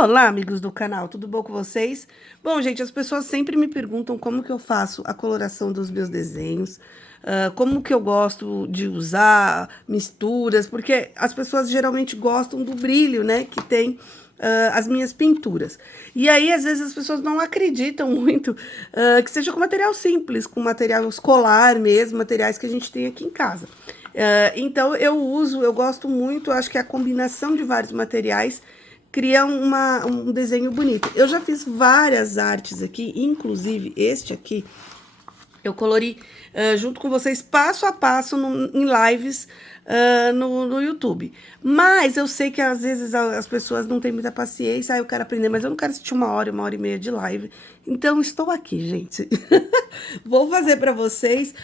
Olá, amigos do canal, tudo bom com vocês? Bom, gente, as pessoas sempre me perguntam como que eu faço a coloração dos meus desenhos, como que eu gosto de usar misturas, porque as pessoas geralmente gostam do brilho, né, que tem as minhas pinturas. E aí, às vezes, as pessoas não acreditam muito que seja com material simples, com material escolar mesmo, materiais que a gente tem aqui em casa. Então, eu gosto muito, acho que a combinação de vários materiais cria um desenho bonito. Eu já fiz várias artes aqui, inclusive este aqui, eu colori junto com vocês passo a passo em lives no YouTube. Mas eu sei que às vezes as pessoas não têm muita paciência, eu quero aprender, mas eu não quero assistir uma hora e meia de live. Então estou aqui, gente. Vou fazer para vocês.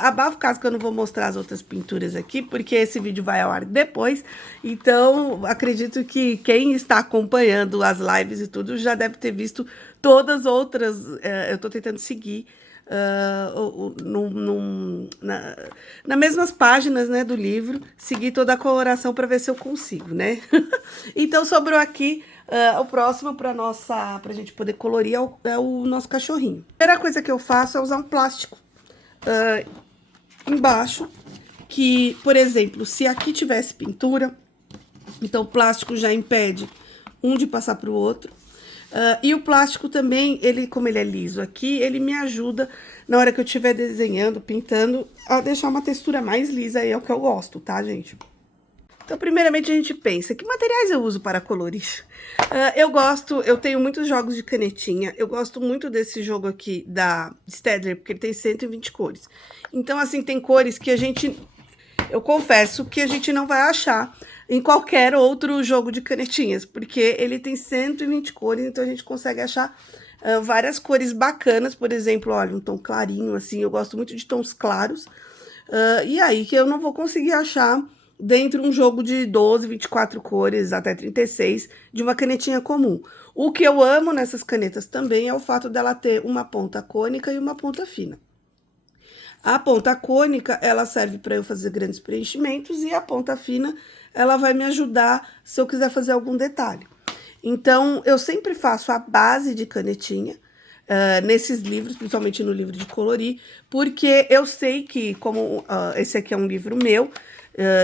Abafo caso que eu não vou mostrar as outras pinturas aqui, porque esse vídeo vai ao ar depois. Então, acredito que quem está acompanhando as lives e tudo já deve ter visto todas as outras. Eu estou tentando seguir nas mesmas páginas, né, do livro, seguir toda a coloração para ver se eu consigo, né? Então, sobrou aqui o próximo para a gente poder colorir é o nosso cachorrinho. A primeira coisa que eu faço é usar um plástico embaixo, que, por exemplo, se aqui tivesse pintura, então o plástico já impede um de passar para o outro. E o plástico também, como ele é liso aqui, ele me ajuda na hora que eu estiver desenhando, pintando, a deixar uma textura mais lisa, aí é o que eu gosto, tá, gente? Então, primeiramente, a gente pensa, que materiais eu uso para colorir? Eu tenho muitos jogos de canetinha, eu gosto muito desse jogo aqui da Staedtler, porque ele tem 120 cores. Então, assim, tem cores que eu confesso que a gente não vai achar em qualquer outro jogo de canetinhas, porque ele tem 120 cores, então a gente consegue achar várias cores bacanas. Por exemplo, olha, um tom clarinho, assim, eu gosto muito de tons claros. E aí que eu não vou conseguir achar dentro de um jogo de 12, 24 cores, até 36, de uma canetinha comum. O que eu amo nessas canetas também é o fato dela ter uma ponta cônica e uma ponta fina. A ponta cônica, ela serve para eu fazer grandes preenchimentos e a ponta fina, ela vai me ajudar se eu quiser fazer algum detalhe. Então, eu sempre faço a base de canetinha, nesses livros, principalmente no livro de colorir, porque eu sei que, como esse aqui é um livro meu,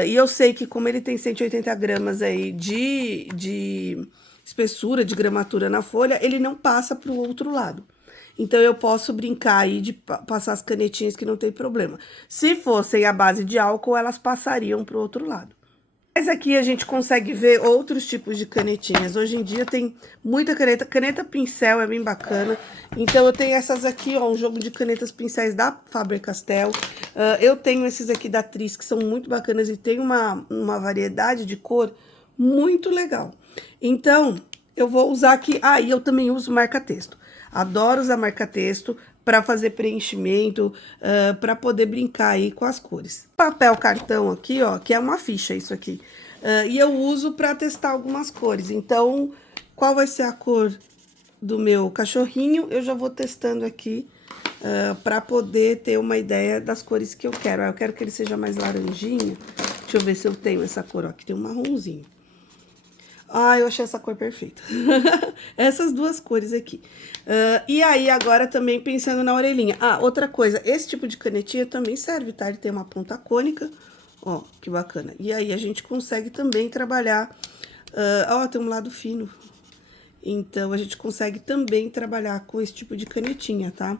e eu sei que como ele tem 180 gramas aí de espessura, de gramatura na folha, ele não passa para o outro lado. Então, eu posso brincar aí de passar as canetinhas que não tem problema. Se fossem a base de álcool, elas passariam para o outro lado. Mas aqui a gente consegue ver outros tipos de canetinhas. Hoje em dia tem muita caneta. Caneta pincel é bem bacana. Então, eu tenho essas aqui, ó, um jogo de canetas pincéis da Faber-Castell. Eu tenho esses aqui da Tris, que são muito bacanas e tem uma variedade de cor muito legal. Então, eu vou usar aqui... e eu também uso marca-texto. Adoro usar marca-texto para fazer preenchimento, para poder brincar aí com as cores. Papel cartão aqui, ó, que é uma ficha isso aqui. E eu uso para testar algumas cores. Então, qual vai ser a cor do meu cachorrinho? Eu já vou testando aqui para poder ter uma ideia das cores que eu quero. Eu quero que ele seja mais laranjinha. Deixa eu ver se eu tenho essa cor, ó. Aqui tem um marronzinho. Eu achei essa cor perfeita. Essas duas cores aqui. E aí, agora também pensando na orelhinha. Outra coisa, esse tipo de canetinha também serve, tá? Ele tem uma ponta cônica, ó, que bacana. E aí, a gente consegue também trabalhar... tem um lado fino. Então, a gente consegue também trabalhar com esse tipo de canetinha, tá?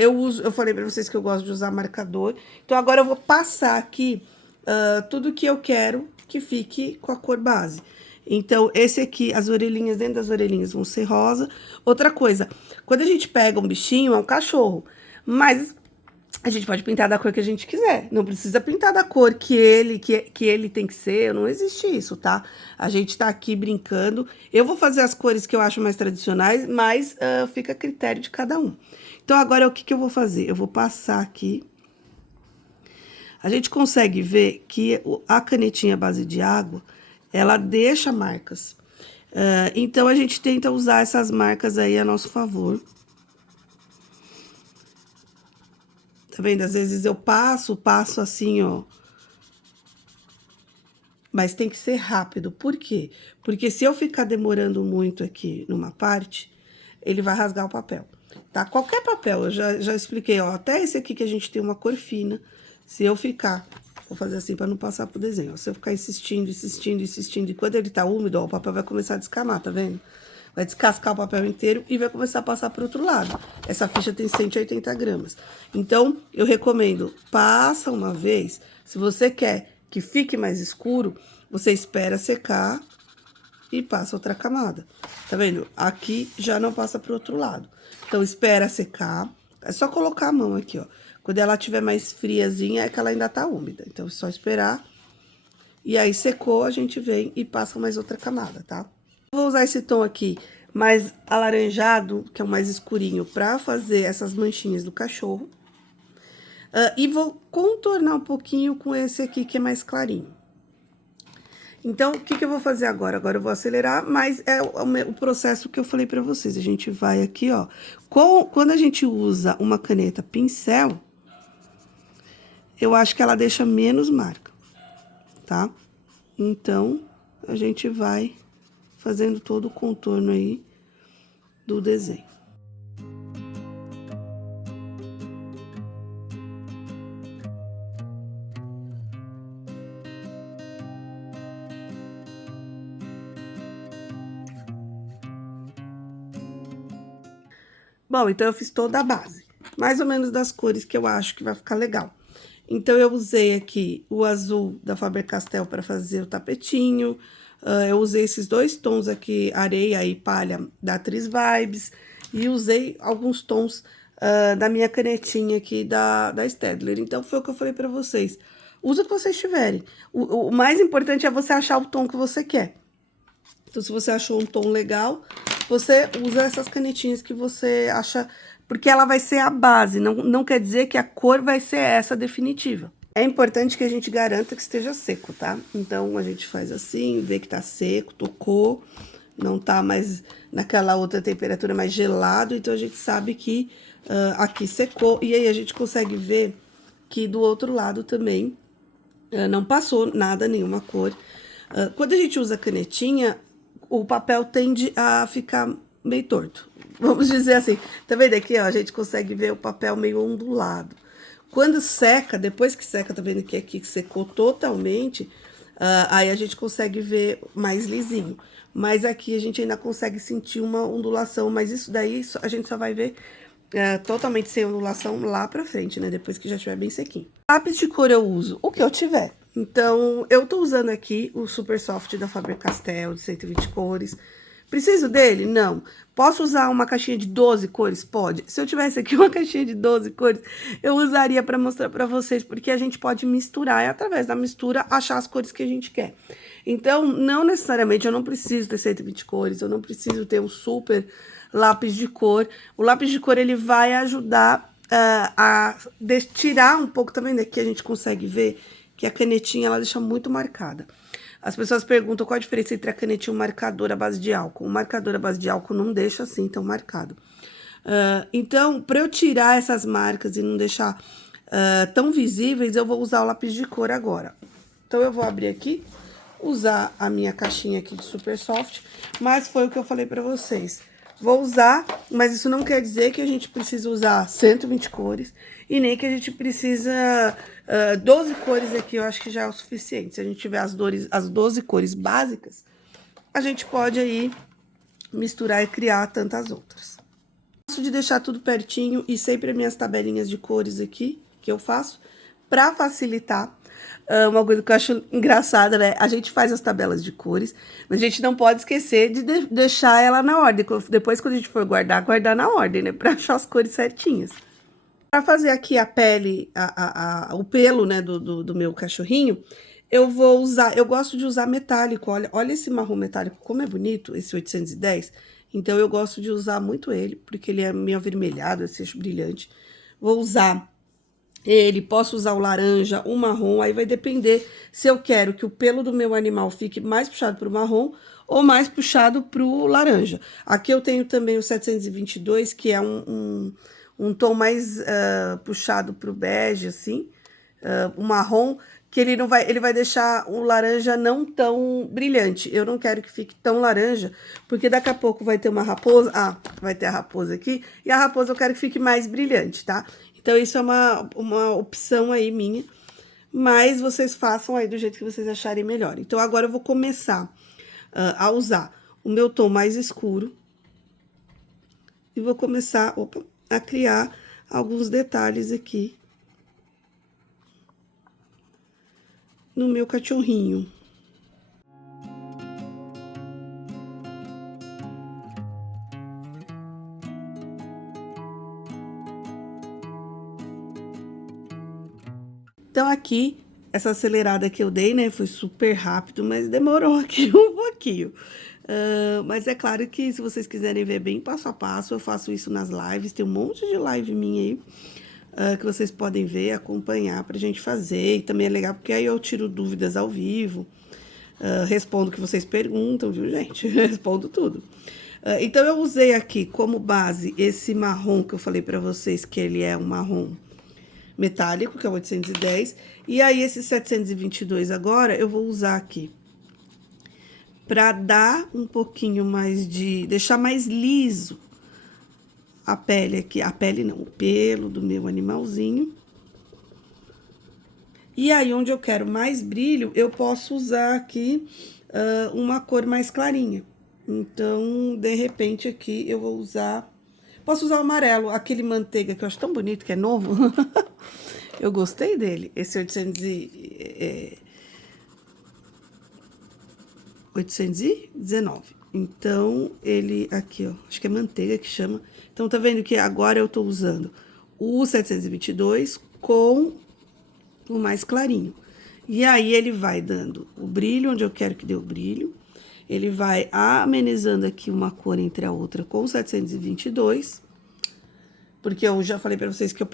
Eu falei pra vocês que eu gosto de usar marcador. Então, agora eu vou passar aqui tudo que eu quero que fique com a cor base. Então, esse aqui, as orelhinhas, dentro das orelhinhas vão ser rosa. Outra coisa, quando a gente pega um bichinho, é um cachorro, mas a gente pode pintar da cor que a gente quiser. Não precisa pintar da cor que ele tem que ser, não existe isso, tá? A gente tá aqui brincando. Eu vou fazer as cores que eu acho mais tradicionais, mas fica a critério de cada um. Então, agora, o que que eu vou fazer? Eu vou passar aqui. A gente consegue ver que a canetinha base de água, ela deixa marcas. Então, a gente tenta usar essas marcas aí a nosso favor. Tá vendo? Às vezes eu passo assim, ó. mas tem que ser rápido. Por quê? Porque se eu ficar demorando muito aqui numa parte, ele vai rasgar o papel, tá? Qualquer papel, eu já expliquei, ó, até esse aqui que a gente tem uma cor fina, se eu ficar, vou fazer assim para não passar pro desenho, ó, se eu ficar insistindo, e quando ele tá úmido, ó, o papel vai começar a descamar, tá vendo? Vai descascar o papel inteiro e vai começar a passar pro outro lado. Essa ficha tem 180 gramas. Então, eu recomendo, passa uma vez, se você quer que fique mais escuro, você espera secar e passa outra camada. Tá vendo? Aqui já não passa pro outro lado. Então, espera secar. É só colocar a mão aqui, ó. Quando ela tiver mais friazinha, é que ela ainda tá úmida. Então, é só esperar. E aí, secou, a gente vem e passa mais outra camada, tá? Vou usar esse tom aqui mais alaranjado, que é o mais escurinho, pra fazer essas manchinhas do cachorro. E vou contornar um pouquinho com esse aqui, que é mais clarinho. Então, o que eu vou fazer agora? Agora eu vou acelerar, mas é o processo que eu falei pra vocês. A gente vai aqui, ó. Quando a gente usa uma caneta pincel, eu acho que ela deixa menos marca, tá? Então, a gente vai fazendo todo o contorno aí do desenho. Bom, então eu fiz toda a base, mais ou menos das cores que eu acho que vai ficar legal. Então, eu usei aqui o azul da Faber-Castell para fazer o tapetinho, eu usei esses dois tons aqui, areia e palha, da Atriz Vibes, e usei alguns tons da minha canetinha aqui da Staedtler. Então, foi o que eu falei para vocês. Usa o que vocês tiverem. O mais importante é você achar o tom que você quer. Então, se você achou um tom legal, você usa essas canetinhas que você acha... Porque ela vai ser a base, não quer dizer que a cor vai ser essa definitiva. É importante que a gente garanta que esteja seco, tá? Então, a gente faz assim, vê que tá seco, tocou, não tá mais naquela outra temperatura mais gelado, então a gente sabe que aqui secou. E aí, a gente consegue ver que do outro lado também não passou nada, nenhuma cor. Quando a gente usa canetinha, o papel tende a ficar meio torto. Vamos dizer assim, tá vendo aqui, ó? A gente consegue ver o papel meio ondulado. Quando seca, depois que seca, tá vendo que aqui secou totalmente, aí a gente consegue ver mais lisinho. Mas aqui a gente ainda consegue sentir uma ondulação, mas isso daí a gente só vai ver totalmente sem ondulação lá pra frente, né? Depois que já estiver bem sequinho. Lápis de cor eu uso o que eu tiver. Então, eu tô usando aqui o Super Soft da Faber-Castell, de 120 cores. Preciso dele? Não. Posso usar uma caixinha de 12 cores? Pode. Se eu tivesse aqui uma caixinha de 12 cores, eu usaria para mostrar para vocês, porque a gente pode misturar, e através da mistura, achar as cores que a gente quer. Então, não necessariamente, eu não preciso ter 120 cores, eu não preciso ter um super lápis de cor. O lápis de cor, ele vai ajudar a tirar um pouco, também daqui a gente consegue ver que a canetinha, ela deixa muito marcada. As pessoas perguntam qual a diferença entre a canetinha e o marcador à base de álcool. O marcador à base de álcool não deixa assim tão marcado. Então, para eu tirar essas marcas e não deixar tão visíveis, eu vou usar o lápis de cor agora. Então, eu vou abrir aqui, usar a minha caixinha aqui de Super Soft, mas foi o que eu falei para vocês. Vou usar, mas isso não quer dizer que a gente precisa usar 120 cores e nem que a gente precisa 12 cores aqui, eu acho que já é o suficiente. Se a gente tiver as 12 cores básicas, a gente pode aí misturar e criar tantas outras. Gosto de deixar tudo pertinho e sempre as minhas tabelinhas de cores aqui, que eu faço, para facilitar. Uma coisa que eu acho engraçada, né? A gente faz as tabelas de cores, mas a gente não pode esquecer de deixar ela na ordem. Depois, quando a gente for guardar na ordem, né? Pra achar as cores certinhas. Pra fazer aqui a pele, o pelo, né, do meu cachorrinho, eu vou usar... Eu gosto de usar metálico. Olha esse marrom metálico, como é bonito, esse 810. Então, eu gosto de usar muito ele, porque ele é meio avermelhado, esse eixo brilhante. Vou usar... posso usar o laranja, o marrom, aí vai depender se eu quero que o pelo do meu animal fique mais puxado para o marrom ou mais puxado para o laranja. Aqui eu tenho também o 722, que é um tom mais puxado para o bege, assim, o marrom, que ele vai deixar o laranja não tão brilhante. Eu não quero que fique tão laranja, porque daqui a pouco vai ter uma raposa, vai ter a raposa aqui, e a raposa eu quero que fique mais brilhante, tá? Então, isso é uma opção aí minha, mas vocês façam aí do jeito que vocês acharem melhor. Então, agora eu vou começar a usar o meu tom mais escuro, e vou começar, a criar alguns detalhes aqui no meu cachorrinho. Então, aqui, essa acelerada que eu dei, né, foi super rápido, mas demorou aqui um pouquinho. Mas é claro que se vocês quiserem ver bem passo a passo, eu faço isso nas lives, tem um monte de live minha aí, que vocês podem ver, acompanhar pra gente fazer. E também é legal porque aí eu tiro dúvidas ao vivo, respondo o que vocês perguntam, viu, gente? Respondo tudo. Então, eu usei aqui como base esse marrom que eu falei pra vocês que ele é um marrom metálico, que é o 810. E aí, esse 722 agora, eu vou usar aqui pra dar um pouquinho mais de... deixar mais liso a pele aqui. A pele não, o pelo do meu animalzinho. E aí, onde eu quero mais brilho, eu posso usar aqui uma cor mais clarinha. Então, de repente, aqui eu vou usar... Posso usar o amarelo, aquele manteiga que eu acho tão bonito, que é novo. Eu gostei dele, esse 819. Então, ele aqui, ó, acho que é manteiga que chama. Então, tá vendo que agora eu tô usando o 722 com o mais clarinho. E aí, ele vai dando o brilho onde eu quero que dê o brilho. Ele vai amenizando aqui uma cor entre a outra com o 722. Porque eu já falei pra vocês que eu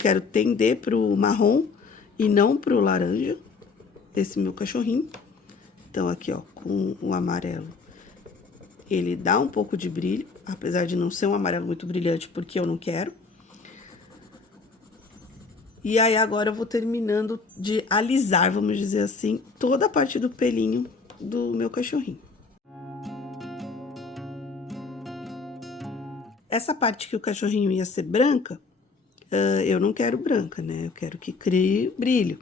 quero tender pro marrom e não pro laranja, esse meu cachorrinho. Então, aqui, ó, com o amarelo, ele dá um pouco de brilho, apesar de não ser um amarelo muito brilhante, porque eu não quero. E aí, agora eu vou terminando de alisar, vamos dizer assim, toda a parte do pelinho do meu cachorrinho. Essa parte que o cachorrinho ia ser branca, eu não quero branca, né? Eu quero que crie brilho.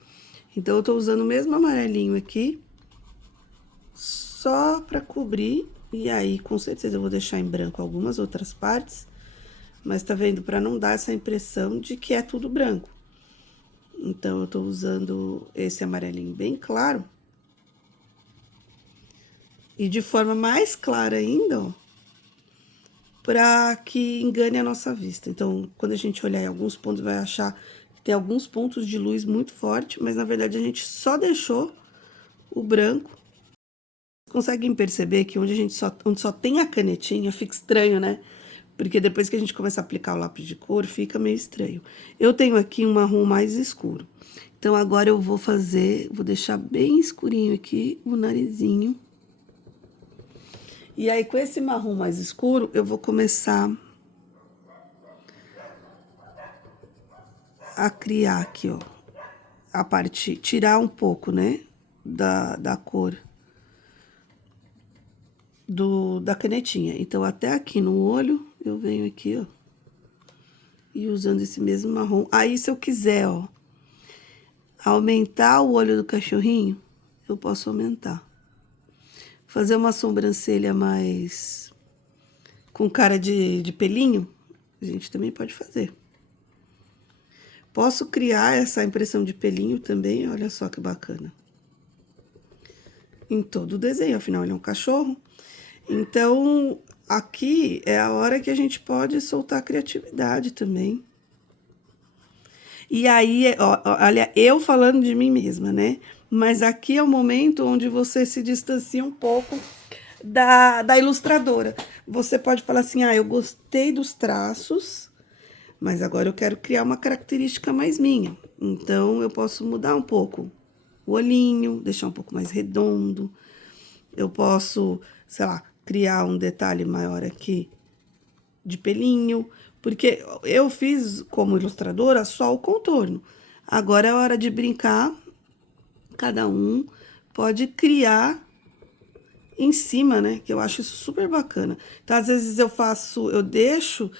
Então, eu tô usando o mesmo amarelinho aqui, só pra cobrir. E aí, com certeza, eu vou deixar em branco algumas outras partes. Mas tá vendo? Pra não dar essa impressão de que é tudo branco. Então, eu tô usando esse amarelinho bem claro. E de forma mais clara ainda, ó, para que engane a nossa vista. Então, quando a gente olhar em alguns pontos, vai achar que tem alguns pontos de luz muito forte, mas na verdade a gente só deixou o branco. Conseguem perceber que onde só tem a canetinha, fica estranho, né? Porque depois que a gente começa a aplicar o lápis de cor, fica meio estranho. Eu tenho aqui um marrom mais escuro. Então, agora eu vou deixar bem escurinho aqui o narizinho. E aí, com esse marrom mais escuro, eu vou começar a criar aqui, ó, a parte, tirar um pouco, né, da cor da canetinha. Então, até aqui no olho, eu venho aqui, ó, e usando esse mesmo marrom. Aí, se eu quiser, ó, aumentar o olho do cachorrinho, eu posso aumentar. Fazer uma sobrancelha mais com cara de pelinho, a gente também pode fazer. Posso criar essa impressão de pelinho também, olha só que bacana. Em todo o desenho, afinal ele é um cachorro. Então, aqui é a hora que a gente pode soltar a criatividade também. E aí, ó, olha, eu falando de mim mesma, né? Mas aqui é o momento onde você se distancia um pouco da ilustradora. Você pode falar assim, eu gostei dos traços, mas agora eu quero criar uma característica mais minha. Então, eu posso mudar um pouco o olhinho, deixar um pouco mais redondo. Eu posso, sei lá, criar um detalhe maior aqui de pelinho, porque eu fiz como ilustradora só o contorno. Agora é hora de brincar cada um pode criar em cima, né? Que eu acho isso super bacana. Então, às vezes eu deixo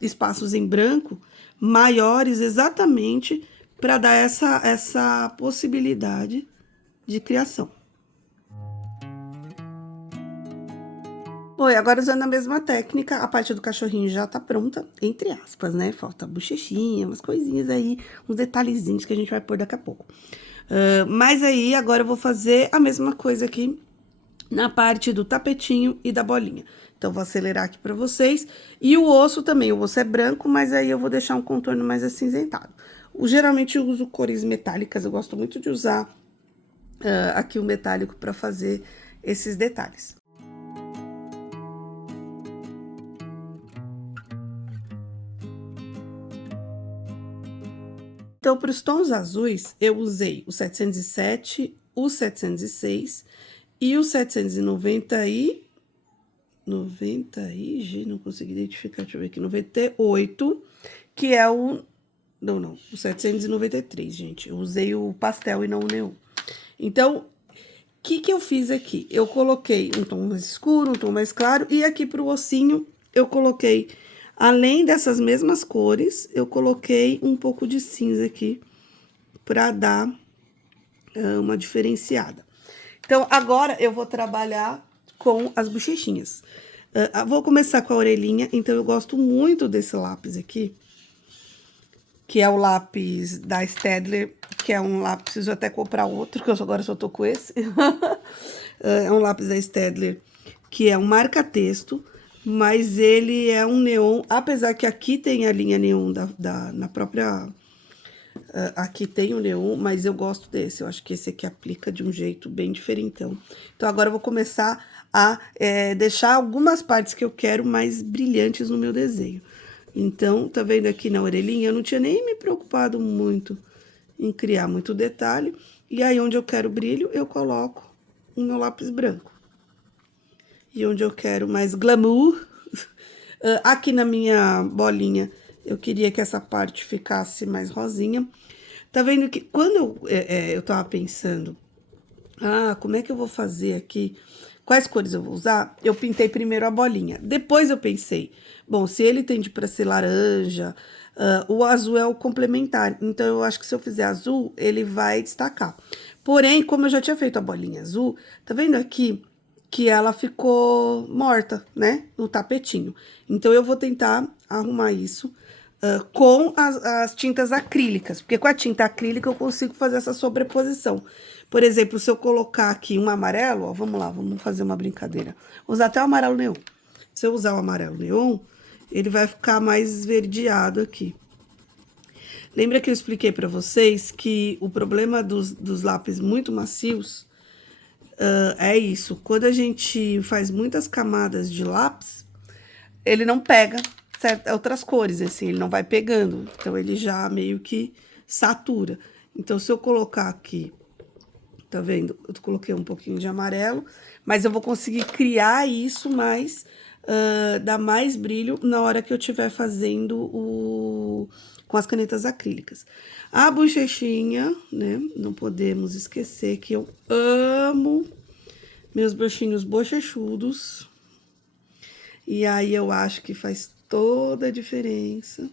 espaços em branco maiores exatamente para dar essa possibilidade de criação. Bom, e agora usando a mesma técnica, a parte do cachorrinho já tá pronta, entre aspas, né? Falta bochechinha, umas coisinhas aí, uns detalhezinhos que a gente vai pôr daqui a pouco. Mas aí, agora eu vou fazer a mesma coisa aqui na parte do tapetinho e da bolinha. Então, vou acelerar aqui pra vocês. E o osso também, o osso é branco, mas aí eu vou deixar um contorno mais acinzentado. Geralmente eu uso cores metálicas, eu gosto muito de usar aqui o metálico pra fazer esses detalhes. Então, para os tons azuis, eu usei o 707, o 706 e o 790 não consegui identificar, deixa eu ver aqui, 98, que é o... Não, o 793, gente. Eu usei o pastel e não o neon. Então, o que eu fiz aqui? Eu coloquei um tom mais escuro, um tom mais claro, e aqui pro ossinho eu coloquei... Além dessas mesmas cores, eu coloquei um pouco de cinza aqui para dar uma diferenciada. Então, agora eu vou trabalhar com as bochechinhas. Vou começar com a orelhinha, então eu gosto muito desse lápis aqui, que é o lápis da Staedtler, que é um lápis, preciso até comprar outro, que eu agora só tô com esse. É um lápis da Staedtler, que é um marca-texto, mas ele é um neon, apesar que aqui tem a linha neon na própria... aqui tem o neon, mas eu gosto desse, eu acho que esse aqui aplica de um jeito bem diferentão. Então, agora eu vou começar a deixar algumas partes que eu quero mais brilhantes no meu desenho. Então, tá vendo aqui na orelhinha? Eu não tinha nem me preocupado muito em criar muito detalhe. E aí, onde eu quero brilho, eu coloco o meu lápis branco. E onde eu quero mais glamour, aqui na minha bolinha, eu queria que essa parte ficasse mais rosinha. Tá vendo que quando eu tava pensando, como é que eu vou fazer aqui? Quais cores eu vou usar? Eu pintei primeiro a bolinha. Depois eu pensei, bom, se ele tende para ser laranja, o azul é o complementar. Então, eu acho que se eu fizer azul, ele vai destacar. Porém, como eu já tinha feito a bolinha azul, tá vendo aqui que ela ficou morta, né? No tapetinho. Então, eu vou tentar arrumar isso com as tintas acrílicas. Porque com a tinta acrílica eu consigo fazer essa sobreposição. Por exemplo, se eu colocar aqui um amarelo, ó, vamos lá, vamos fazer uma brincadeira. Vou usar até o amarelo neon. Se eu usar o amarelo neon, ele vai ficar mais esverdeado aqui. Lembra que eu expliquei para vocês que o problema dos lápis muito macios é isso. Quando a gente faz muitas camadas de lápis, ele não pega outras cores, assim, ele não vai pegando. Então, ele já meio que satura. Então, se eu colocar aqui, tá vendo? Eu coloquei um pouquinho de amarelo, mas eu vou conseguir criar isso mais, dar mais brilho na hora que eu estiver fazendo com as canetas acrílicas. A bochechinha, né? Não podemos esquecer que eu amo meus bruxinhos bochechudos. E aí, eu acho que faz toda a diferença.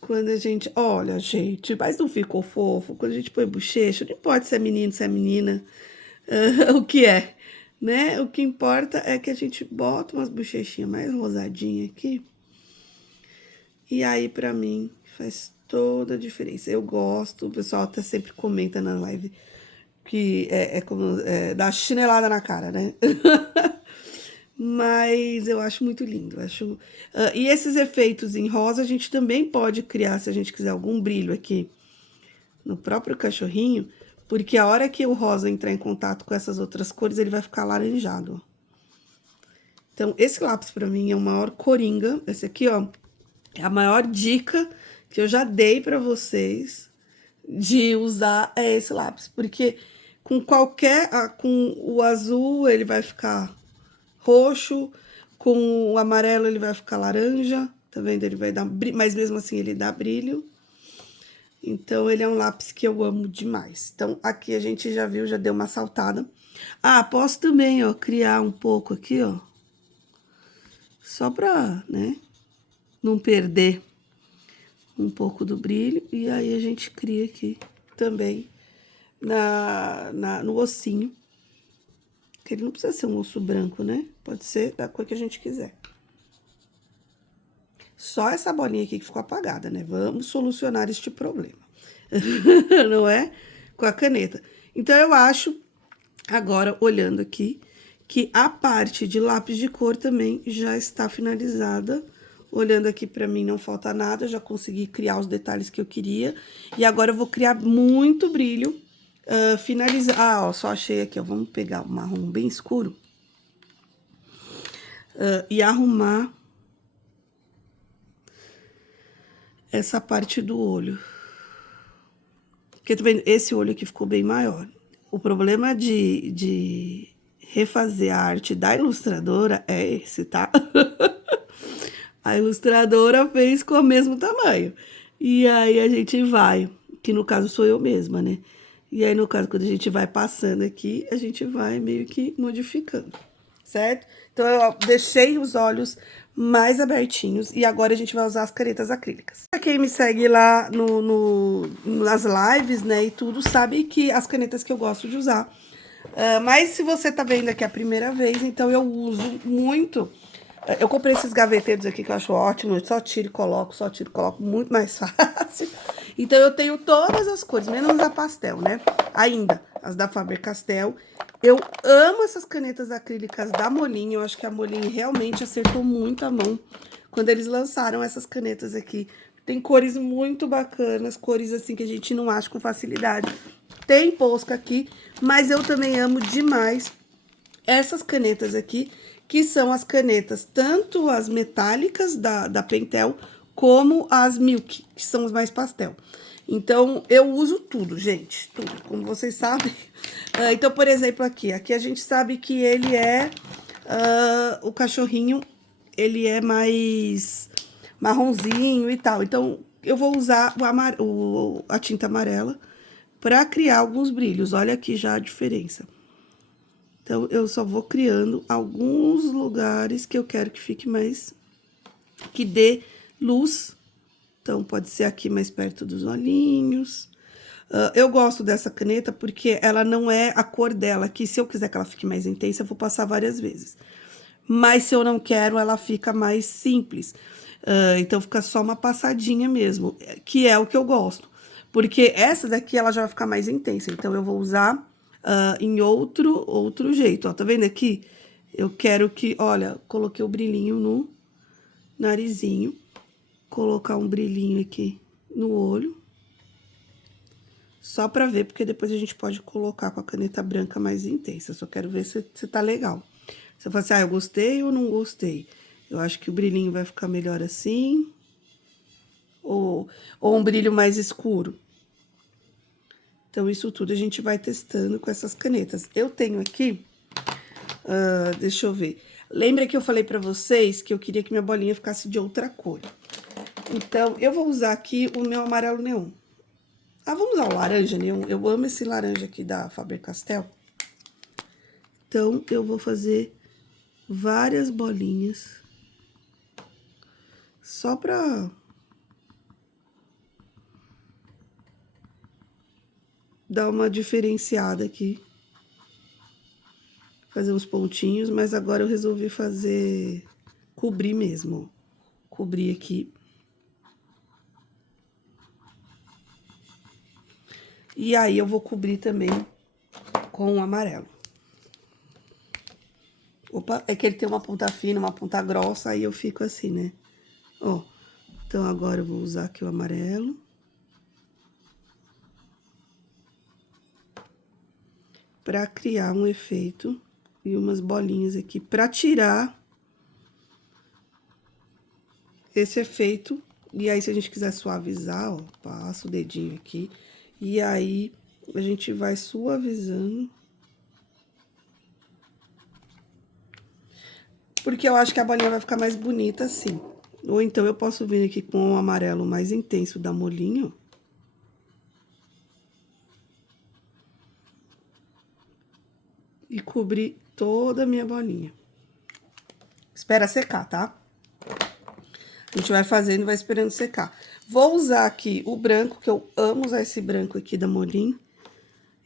Quando a gente... Olha, gente, mas não ficou fofo? Quando a gente põe bochecha, não importa se é menino, se é menina, o que é, né? O que importa é que a gente bota umas bochechinhas mais rosadinhas aqui. E aí, pra mim, faz toda a diferença. Eu gosto, o pessoal até sempre comenta na live que é como dar chinelada na cara, né? Mas eu acho muito lindo. E esses efeitos em rosa a gente também pode criar, se a gente quiser algum brilho aqui no próprio cachorrinho, porque a hora que o rosa entrar em contato com essas outras cores, ele vai ficar alaranjado. Então, esse lápis pra mim é o maior coringa. Esse aqui, ó, é a maior dica que eu já dei pra vocês de usar esse lápis. Porque com com o azul ele vai ficar roxo, com o amarelo ele vai ficar laranja, tá vendo? Ele vai dar brilho, mas mesmo assim ele dá brilho. Então, ele é um lápis que eu amo demais. Então, aqui a gente já viu, já deu uma saltada. Ah, posso também, ó, criar um pouco aqui, ó. Só pra, né, não perder um pouco do brilho. E aí, a gente cria aqui também no ossinho. Que ele não precisa ser um osso branco, né? Pode ser da cor que a gente quiser. Só essa bolinha aqui que ficou apagada, né? Vamos solucionar este problema. Não é? Com a caneta. Então, eu acho, agora, olhando aqui, que a parte de lápis de cor também já está finalizada. Olhando aqui pra mim, não falta nada, já consegui criar os detalhes que eu queria. E agora, eu vou criar muito brilho, finalizar... Ah, ó, só achei aqui, ó, vamos pegar o marrom bem escuro. E arrumar essa parte do olho. Porque, tá vendo? Esse olho aqui ficou bem maior. O problema de refazer a arte da ilustradora é esse, tá? A ilustradora fez com o mesmo tamanho. E aí, a gente vai, que no caso sou eu mesma, né? E aí, no caso, quando a gente vai passando aqui, a gente vai meio que modificando, certo? Então, eu deixei os olhos mais abertinhos e agora a gente vai usar as canetas acrílicas. Pra quem me segue lá nas lives, né, e tudo, sabe que as canetas que eu gosto de usar. Mas se você tá vendo aqui a primeira vez, então eu uso muito. Eu comprei esses gaveteiros aqui que eu acho ótimo, eu só tiro e coloco, muito mais fácil. Então, eu tenho todas as cores, menos a pastel, né? Ainda, as da Faber-Castell. Eu amo essas canetas acrílicas da Molin, eu acho que a Molin realmente acertou muito a mão quando eles lançaram essas canetas aqui. Tem cores muito bacanas, cores assim que a gente não acha com facilidade. Tem Posca aqui, mas eu também amo demais essas canetas aqui, que são as canetas, tanto as metálicas da Pentel, como as Milk, que são os mais pastel. Então, eu uso tudo, gente, tudo, como vocês sabem. Então, por exemplo, aqui a gente sabe que ele é, o cachorrinho, ele é mais marronzinho e tal. Então, eu vou usar a tinta amarela para criar alguns brilhos. Olha aqui já a diferença. Então, eu só vou criando alguns lugares que eu quero que fique mais... que dê luz. Então, pode ser aqui mais perto dos olhinhos. Eu gosto dessa caneta porque ela não é a cor dela, que se eu quiser que ela fique mais intensa, eu vou passar várias vezes. Mas se eu não quero, ela fica mais simples. Então, fica só uma passadinha mesmo, que é o que eu gosto. Porque essa daqui, ela já vai ficar mais intensa. Então, eu vou usar em outro jeito. Ó, tá vendo aqui? Eu quero que, olha, coloquei o brilhinho no narizinho. Colocar um brilhinho aqui no olho. Só pra ver, porque depois a gente pode colocar com a caneta branca mais intensa. Só quero ver se tá legal. Você fala assim, eu gostei ou não gostei? Eu acho que o brilhinho vai ficar melhor assim. Ou um brilho mais escuro. Então, isso tudo a gente vai testando com essas canetas. Eu tenho aqui, deixa eu ver. Lembra que eu falei pra vocês que eu queria que minha bolinha ficasse de outra cor. Então, eu vou usar aqui o meu amarelo neon. Vamos usar o laranja neon. Eu amo esse laranja aqui da Faber-Castell. Então, eu vou fazer várias bolinhas. Só pra dar uma diferenciada aqui. Fazer uns pontinhos, mas agora eu resolvi cobrir mesmo, ó. Cobrir aqui. E aí, eu vou cobrir também com o amarelo. Opa, é que ele tem uma ponta fina, uma ponta grossa, aí eu fico assim, né? Ó, então agora eu vou usar aqui o amarelo. Pra criar um efeito e umas bolinhas aqui, pra tirar esse efeito. E aí, se a gente quiser suavizar, ó, passa o dedinho aqui. E aí, a gente vai suavizando. Porque eu acho que a bolinha vai ficar mais bonita assim. Ou então, eu posso vir aqui com o amarelo mais intenso da Molin, ó. cobrir toda a minha bolinha. Espera secar, tá? A gente vai fazendo e vai esperando secar. Vou usar aqui o branco, que eu amo usar esse branco aqui da Molin.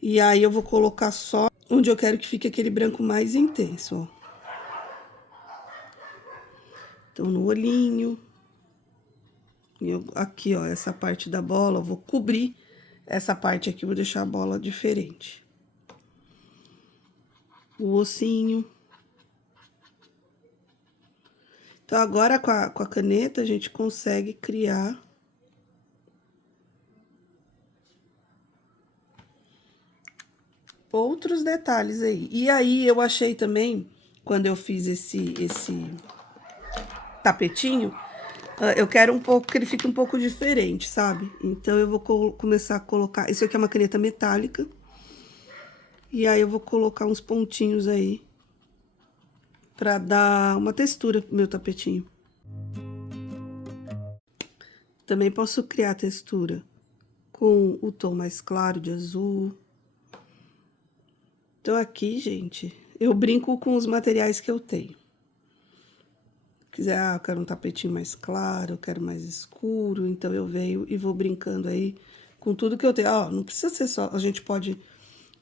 E aí, eu vou colocar só onde eu quero que fique aquele branco mais intenso, ó. Então, no olhinho. Aqui, ó, essa parte da bola, eu vou cobrir essa parte aqui, vou deixar a bola diferente. O ossinho. Então, agora, com a caneta, a gente consegue criar outros detalhes aí. E aí, eu achei também, quando eu fiz esse tapetinho, eu quero um pouco que ele fique um pouco diferente, sabe? Então, eu vou começar a colocar... Isso aqui é uma caneta metálica. E aí, eu vou colocar uns pontinhos aí, pra dar uma textura pro meu tapetinho. Também posso criar textura com o tom mais claro de azul. Então, aqui, gente, eu brinco com os materiais que eu tenho. Se quiser, eu quero um tapetinho mais claro, eu quero mais escuro, então eu venho e vou brincando aí com tudo que eu tenho. Ó, não precisa ser só, a gente pode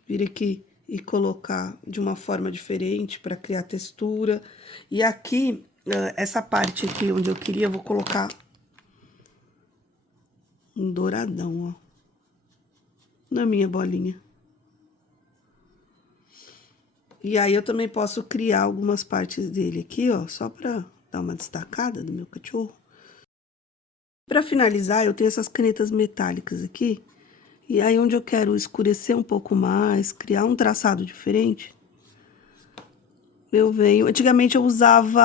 vir aqui e colocar de uma forma diferente para criar textura. E aqui, essa parte aqui onde eu queria, eu vou colocar um douradão, ó, na minha bolinha. E aí, eu também posso criar algumas partes dele aqui, ó, só pra dar uma destacada do meu cachorro. Pra finalizar, eu tenho essas canetas metálicas aqui. E aí, onde eu quero escurecer um pouco mais, criar um traçado diferente, eu venho... Antigamente, eu usava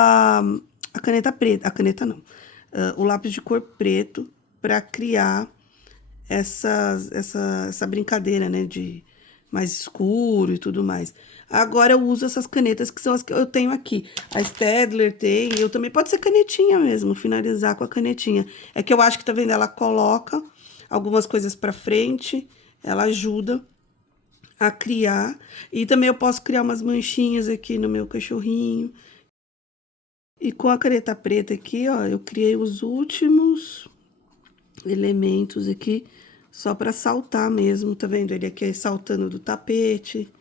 a caneta preta, a caneta não, o lápis de cor preto pra criar essa brincadeira, né, de mais escuro e tudo mais. Agora, eu uso essas canetas que são as que eu tenho aqui. A Staedtler tem, eu também, pode ser canetinha mesmo, finalizar com a canetinha. É que eu acho que, tá vendo, ela coloca algumas coisas pra frente, ela ajuda a criar. E também eu posso criar umas manchinhas aqui no meu cachorrinho. E com a caneta preta aqui, ó, eu criei os últimos elementos aqui, só pra saltar mesmo, tá vendo? Ele aqui saltando do tapete,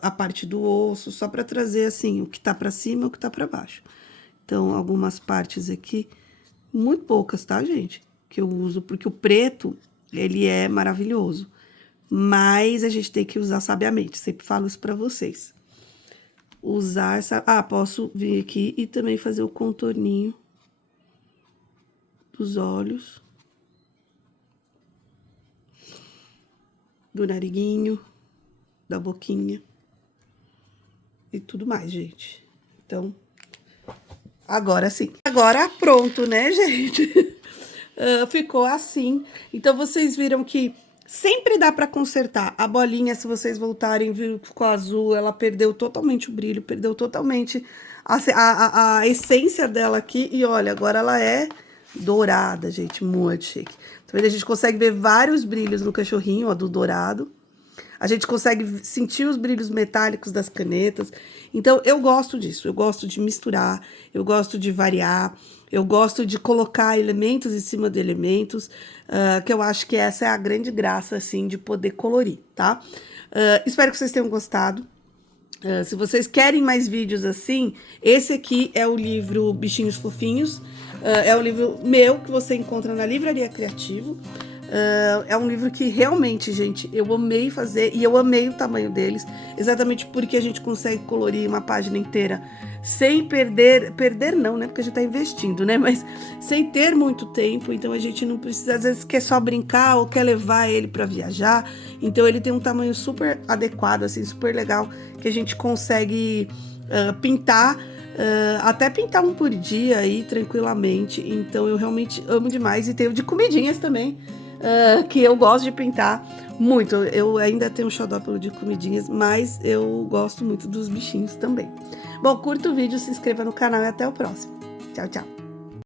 a parte do osso, só pra trazer, assim, o que tá pra cima e o que tá pra baixo. Então, algumas partes aqui, muito poucas, tá, gente? Que eu uso, porque o preto, ele é maravilhoso. Mas a gente tem que usar sabiamente, sempre falo isso pra vocês. Usar essa... Ah, posso vir aqui e também fazer o contorninho dos olhos. Do nariguinho, da boquinha e tudo mais, gente. Então, agora sim. Agora pronto, né, gente? Ficou assim. Então, vocês viram que sempre dá pra consertar. A bolinha, se vocês voltarem, viu, ficou azul, ela perdeu totalmente o brilho, perdeu totalmente a essência dela aqui. E olha, agora ela é dourada, gente, muito chique. Tá vendo? A gente consegue ver vários brilhos no cachorrinho, ó, do dourado. A gente consegue sentir os brilhos metálicos das canetas. Então, eu gosto disso. Eu gosto de misturar, eu gosto de variar, eu gosto de colocar elementos em cima de elementos, que eu acho que essa é a grande graça, assim, de poder colorir, tá? Espero que vocês tenham gostado. Se vocês querem mais vídeos assim, esse aqui é o livro Bichinhos Fofinhos. É um livro meu que você encontra na Livraria Criativo. É um livro que realmente, gente, eu amei fazer e eu amei o tamanho deles, exatamente porque a gente consegue colorir uma página inteira sem perder não, né, porque a gente tá investindo, né, mas sem ter muito tempo, então a gente não precisa, às vezes quer só brincar ou quer levar ele para viajar, então ele tem um tamanho super adequado, assim, super legal, que a gente consegue pintar, até pintar um por dia aí, tranquilamente, então eu realmente amo demais, e tenho de comidinhas também, que eu gosto de pintar muito. Eu ainda tenho um xodó de comidinhas, mas eu gosto muito dos bichinhos também. Bom, curta o vídeo, se inscreva no canal e até o próximo. Tchau, tchau!